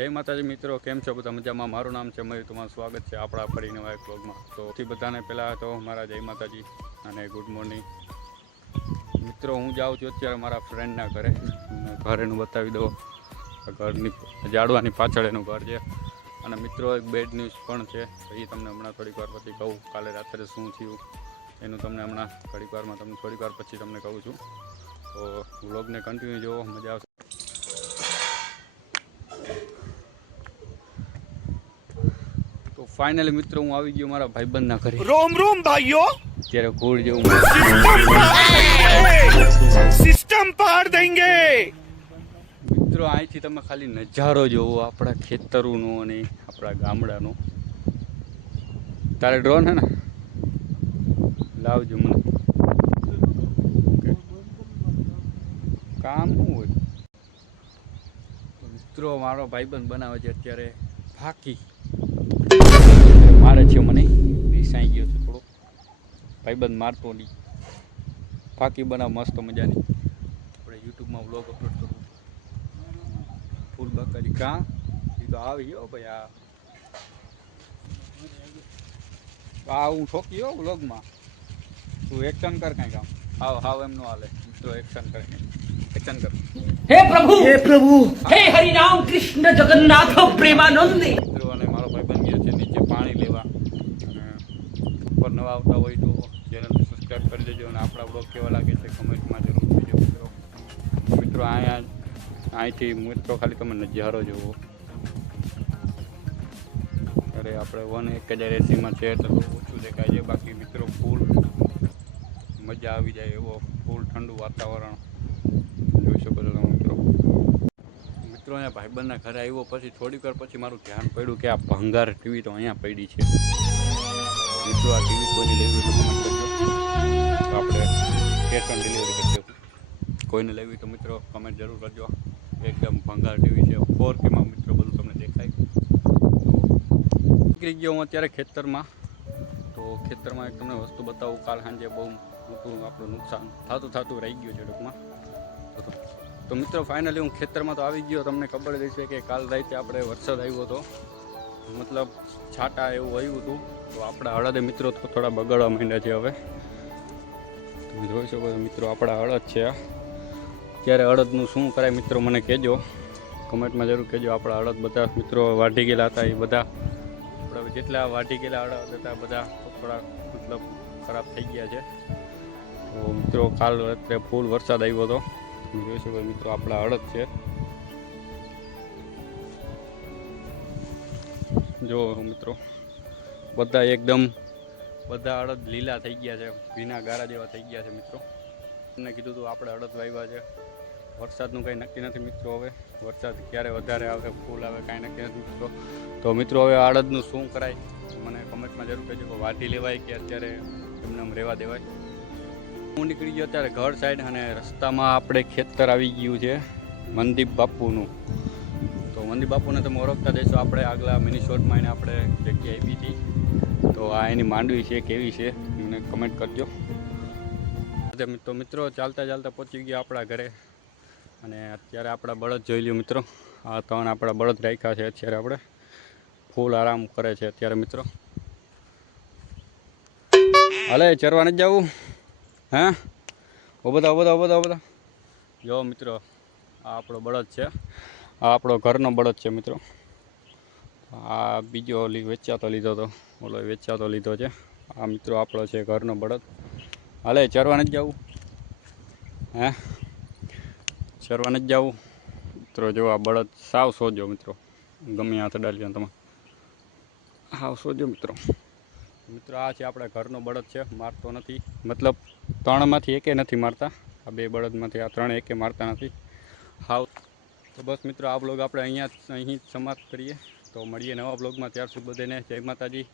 જય માતાજી મિત્રો, કેમ છો બધા મજામાં? મારું નામ છે મયુર, તમારું સ્વાગત છે આપણા ફરી નવા એક વ્લોગમાં। તો બધાને પહેલાં તો મારા જય માતાજી અને ગુડ મોર્નિંગ મિત્રો। હું જાઉં છું અત્યારે મારા ફ્રેન્ડના ઘરે। ઘર એનું બતાવી દો, ઘરની જાડવાની પાછળ એનું ઘર છે। અને મિત્રો એક બેડ ન્યૂઝ પણ છે, એ તમને હમણાં થોડીક વાર પછી કહું। કાલે રાત્રે શું થયું એનું તમને હમણાં થોડીક વાર પછી તમને કહું છું। તો વ્લોગને કન્ટિન્યુ જોવો, મજા આવશે। તો ફાઇનલી મિત્રો હું આવી ગયો મારા ભાઈબંધના ઘરે। रोम रोम भाइयों, અત્યારે ઘોડ જેવું सिस्टम पार देंगे। મિત્રો અહીંથી તમે ખાલી નજારો જોવો આપણા ખેતરોનો અને આપણા ગામડાનો। તારે ડ્રોન હે ને? લાવજો મને, કામ શું હોય? મિત્રો મારો ભાઈબંધ બનાવે છે અત્યારે ફાકી, મારે છે મને રીસાઈ ગયો છે થોડો। ભાઈબંધ મારતો નહીં, ફાકી બનાવ મસ્ત મજાની, આપણે યુટ્યુબમાં વ્લોગ અપલોડ કરવું। ફૂલ બકારી કાં એ તો આવી ગયો ભાઈ। આ હું ઠોકી હો વ્લોગમાં, તું એક્શન કર કાંઈ કામ। હાવ એમ નો હાલે મિત્રો, એક્શન કર, एक्शन कर। हे प्रभु हे हरि राम कृष्ण जगन्नाथ प्रेमानंद। મિત્રો અને મારો ભાઈબંધ ગયો છે નીચે પાણી લેવા, અને ઉપર નવા આવતા હોય તો ચેનલને સબસ્ક્રાઈબ કરી દેજો, અને આપણા બ્લોગ કેવા લાગે છે કમેન્ટમાં જરૂર કહેજો મિત્રો। મિત્રો અહીંથી મિત્રો ખાલી તમે નજારો જોવો। અરે આપણે 1080માં છે તો ઓછું દેખાય છે, બાકી મિત્રો ફૂલ મજા આવી જાય એવો ફૂલ ઠંડુ વાતાવરણ જોઈ શકો છો તમે મિત્રો। અહીંયા ભાઈબંધના ઘરે આવ્યો પછી થોડીક વાર પછી મારું ધ્યાન પડ્યું કે આ ભંગાર ટીવી તો અહીંયા પડી છે। મિત્રો આ ટીવી કોઈને લેવી તો કમેન્ટ કરજો, તો આપણે કેશ ઓન ડિલિવરી કરી દઈશું। કોઈને લેવી તો મિત્રો કમેન્ટ જરૂર કરજો। એકદમ ભંગાર ટીવી છે, 4Kમાં મિત્રો બધું તમને દેખાય। નીકળી ગયો હું અત્યારે ખેતરમાં। તો ખેતરમાં એક તમને વસ્તુ બતાવું, કાલ સાંજે બહુ મોટું આપણું નુકસાન થતું રહી ગયું છે ટૂંકમાં। તો મિત્રો ફાઇનલી હું ખેતરમાં તો આવી ગયો। તમને ખબર જ છે કે કાલ રાતે આપણે વરસાદ આવ્યો હતો, મતલબ છાંટા એવું આવ્યું હતું। તો આપણા અડદે મિત્રો થોડા બગડવા માંડ્યા છે હવે। તમે જોઈ શકો છો મિત્રો આપણા અડદ છે। ત્યારે અડદનું શું કરાય મિત્રો મને કહેજો, કમેન્ટમાં જરૂર કહેજો। આપણા અડદ બધા મિત્રો વાઢી ગયેલા હતા, એ બધા આપણે જેટલા વાઢી ગયેલા અડદ હતા બધા થોડા મતલબ ખરાબ થઈ ગયા છે। તો મિત્રો કાલ રાત્રે ફૂલ વરસાદ આવ્યો હતો, જોઈ શકો મિત્રો આપણા અડદ છે। જો મિત્રો બધા એકદમ બધા અડદ લીલા થઈ ગયા છે, ભીના ગારા જેવા થઈ ગયા છે મિત્રો। તમને કીધું હતું આપણે અડદ વાવ્યા છે। વરસાદનું કંઈ નક્કી નથી મિત્રો, હવે વરસાદ ક્યારે વધારે આવે ફૂલ આવે કાંઈ નક્કી નથી મિત્રો। તો મિત્રો હવે અડદનું શું કરાય મને કમેન્ટમાં જરૂર કહેજો, કે વાઢી લેવાય કે અત્યારે એમને એમ રહેવા દેવાય। હું નીકળી ગયો અત્યારે ઘર સાઈડ, અને રસ્તામાં આપણે ખેતર આવી ગયું છે મનદીપ બાપુનું। તો મનદીપ બાપુને તમે ઓળખતા જઈશો, આપણે આગલા મિની શોર્ટમાં એને આપણે જગ્યા આપી હતી। તો આ એની માંડવી છે, કેવી છે એને કમેન્ટ કરજો। તો મિત્રો ચાલતા પહોંચી ગયા આપણા ઘરે, અને અત્યારે આપણા બળદ જોઈ લ્યો મિત્રો। આ 3 આપણા બળદ રાખ્યા છે અત્યારે, આપણે ફૂલ આરામ કરે છે અત્યારે મિત્રો। હાલે ચરવા નથી જવું? હા ઓ બધા જો મિત્રો આ આપણો બળદ છે, આ આપણો ઘરનો બળદ છે મિત્રો। આ બીજો વેચાતો લીધો હતો, ઓલો વેચાતો લીધો છે। આ મિત્રો આપણો છે ઘરનો બળદ। હાલે ચરવા નથી જવું? હે ચરવા નથી જવું મિત્રો? જો આ બળદ સાવ સોજો મિત્રો, ગમે હાથ ડાલ્યો તમે સાવ સોજો મિત્રો। મિત્રો આ છે આપણા ઘરનો બળદ છે, મારતો નથી, મતલબ 3માંથી એકે નથી મારતા। આ 2 બળદમાંથી આ 3 એકે મારતા નથી હાવ। તો બસ મિત્રો આ બ્લોગ આપણે અહીં જ સમાપ્ત કરીએ। તો મળીએ નવા બ્લોગમાં, ત્યાર સુધી બધાને જય માતાજી।